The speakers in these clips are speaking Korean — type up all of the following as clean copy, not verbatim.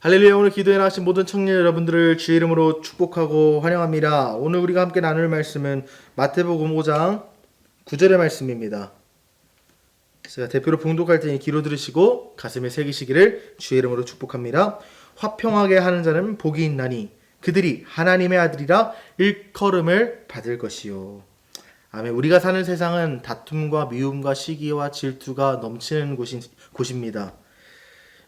할렐루야. 오늘 기도에 나가신 모든 청년 여러분들을 주의 이름으로 축복하고 환영합니다. 오늘 우리가 함께 나눌 말씀은 마태복음 5장 9절의 말씀입니다. 제가 대표로 봉독할 테니 귀로 들으시고 가슴에 새기시기를 주의 이름으로 축복합니다. 화평하게 하는 자는 복이 있나니 그들이 하나님의 아들이라 일컬음을 받을 것이요. 아멘. 우리가 사는 세상은 다툼과 미움과 시기와 질투가 넘치는 곳입니다.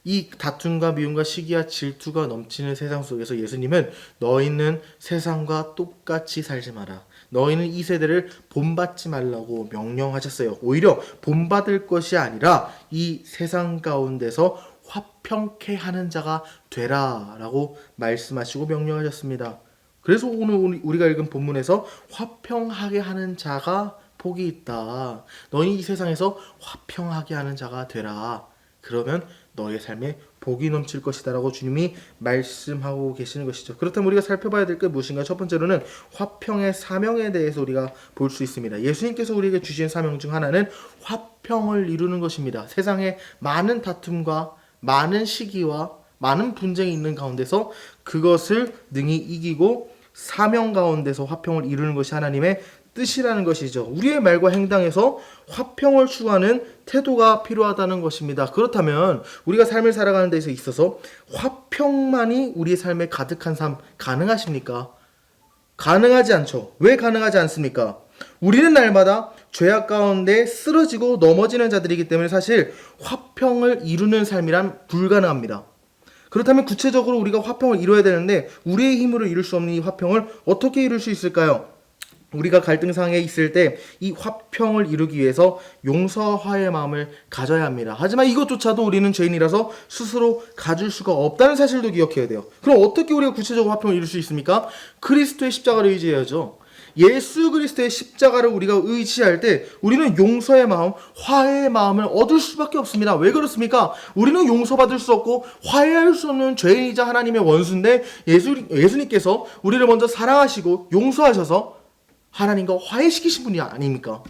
이 다툼과 미움과 시기와 질투가 넘치는 세상 속에서 예수님은 너희는 세상과 똑같이 살지 마라. 너희는 이 세대를 본받지 말라고 명령하셨어요. 오히려 본받을 것이 아니라 이 세상 가운데서 화평케 하는 자가 되라 라고 말씀하시고 명령하셨습니다. 그래서 오늘 우리가 읽은 본문에서 화평하게 하는 자가 복이 있다. 너희 이 세상에서 화평하게 하는 자가 되라. 그러면 너의 삶에 복이 넘칠 것이다 라고 주님이 말씀하고 계시는 것이죠. 그렇다면 우리가 살펴봐야 될 게 무엇인가? 첫 번째로는 화평의 사명에 대해서 우리가 볼 수 있습니다. 예수님께서 우리에게 주신 사명 중 하나는 화평을 이루는 것입니다. 세상에 많은 다툼과 많은 시기와 많은 분쟁이 있는 가운데서 그것을 능히 이기고 사명 가운데서 화평을 이루는 것이 하나님의 뜻이라는 것이죠. 우리의 말과 행동에서 화평을 추구하는 태도가 필요하다는 것입니다. 그렇다면 우리가 삶을 살아가는 데 있어서 화평만이 우리의 삶에 가득한 삶 가능하십니까? 가능하지 않죠. 왜 가능하지 않습니까? 우리는 날마다 죄악 가운데 쓰러지고 넘어지는 자들이기 때문에 사실 화평을 이루는 삶이란 불가능합니다. 그렇다면 구체적으로 우리가 화평을 이루어야 되는데 우리의 힘으로 이룰 수 없는 이 화평을 어떻게 이룰 수 있을까요? 우리가 갈등상에 있을 때 이 화평을 이루기 위해서 용서화의 마음을 가져야 합니다. 하지만 이것조차도 우리는 죄인이라서 스스로 가질 수가 없다는 사실도 기억해야 돼요. 그럼 어떻게 우리가 구체적으로 화평을 이룰 수 있습니까? 그리스도의 십자가를 의지해야죠. 예수 그리스도의 십자가를 우리가 의지할 때 우리는 용서의 마음, 화해의 마음을 얻을 수밖에 없습니다. 왜 그렇습니까? 우리는 용서받을 수 없고 화해할 수 없는 죄인이자 하나님의 원수인데 예수님께서 우리를 먼저 사랑하시고 용서하셔서 하나님과 화해시키신 분이 아닙니까?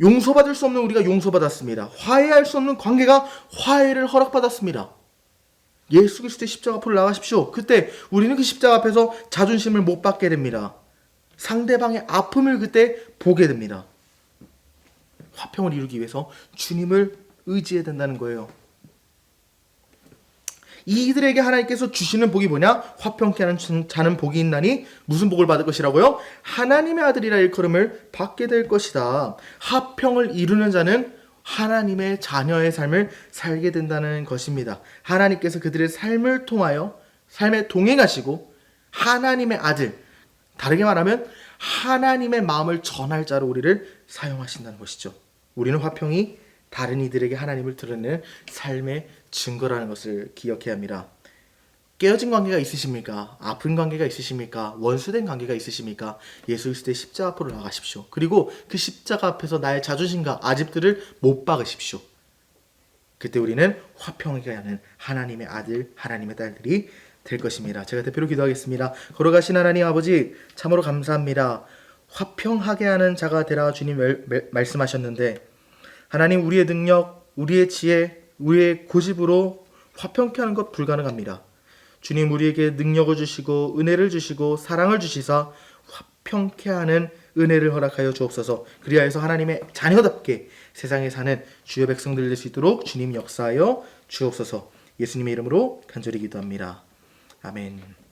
용서받을 수 없는 우리가 용서받았습니다. 화해할 수 없는 관계가 화해를 허락받았습니다. 예수 그리스도의 십자가 앞으로 나가십시오. 그때 우리는 그 십자가 앞에서 자존심을 못 받게 됩니다. 상대방의 아픔을 그때 보게 됩니다. 화평을 이루기 위해서 주님을 의지해야 된다는 거예요. 이들에게 하나님께서 주시는 복이 뭐냐? 화평케 하는 자는 복이 있나니 무슨 복을 받을 것이라고요? 하나님의 아들이라 일컬음을 받게 될 것이다. 화평을 이루는 자는 하나님의 자녀의 삶을 살게 된다는 것입니다. 하나님께서 그들의 삶을 통하여 삶에 동행하시고 하나님의 아들, 다르게 말하면 하나님의 마음을 전할 자로 우리를 사용하신다는 것이죠. 우리는 화평이 다른 이들에게 하나님을 드러내는 삶의 증거라는 것을 기억해야 합니다. 깨어진 관계가 있으십니까? 아픈 관계가 있으십니까? 원수된 관계가 있으십니까? 예수 그리스도의 십자가 앞으로 나가십시오. 그리고 그 십자가 앞에서 나의 자존심과 아집들을 못 박으십시오. 그때 우리는 화평하게 하는 하나님의 아들, 하나님의 딸들이 될 것입니다. 제가 대표로 기도하겠습니다. 걸어가신 하나님 아버지, 참으로 감사합니다. 화평하게 하는 자가 되라 주님 말씀하셨는데 하나님, 우리의 능력, 우리의 지혜, 우리의 고집으로 화평케 하는 것 불가능합니다. 주님, 우리에게 능력을 주시고 은혜를 주시고 사랑을 주시사 화평케 하는 은혜를 허락하여 주옵소서. 그리하여서 하나님의 자녀답게 세상에 사는 주의 백성들 될 수 있도록 주님 역사하여 주옵소서. 예수님의 이름으로 간절히 기도합니다. 아멘.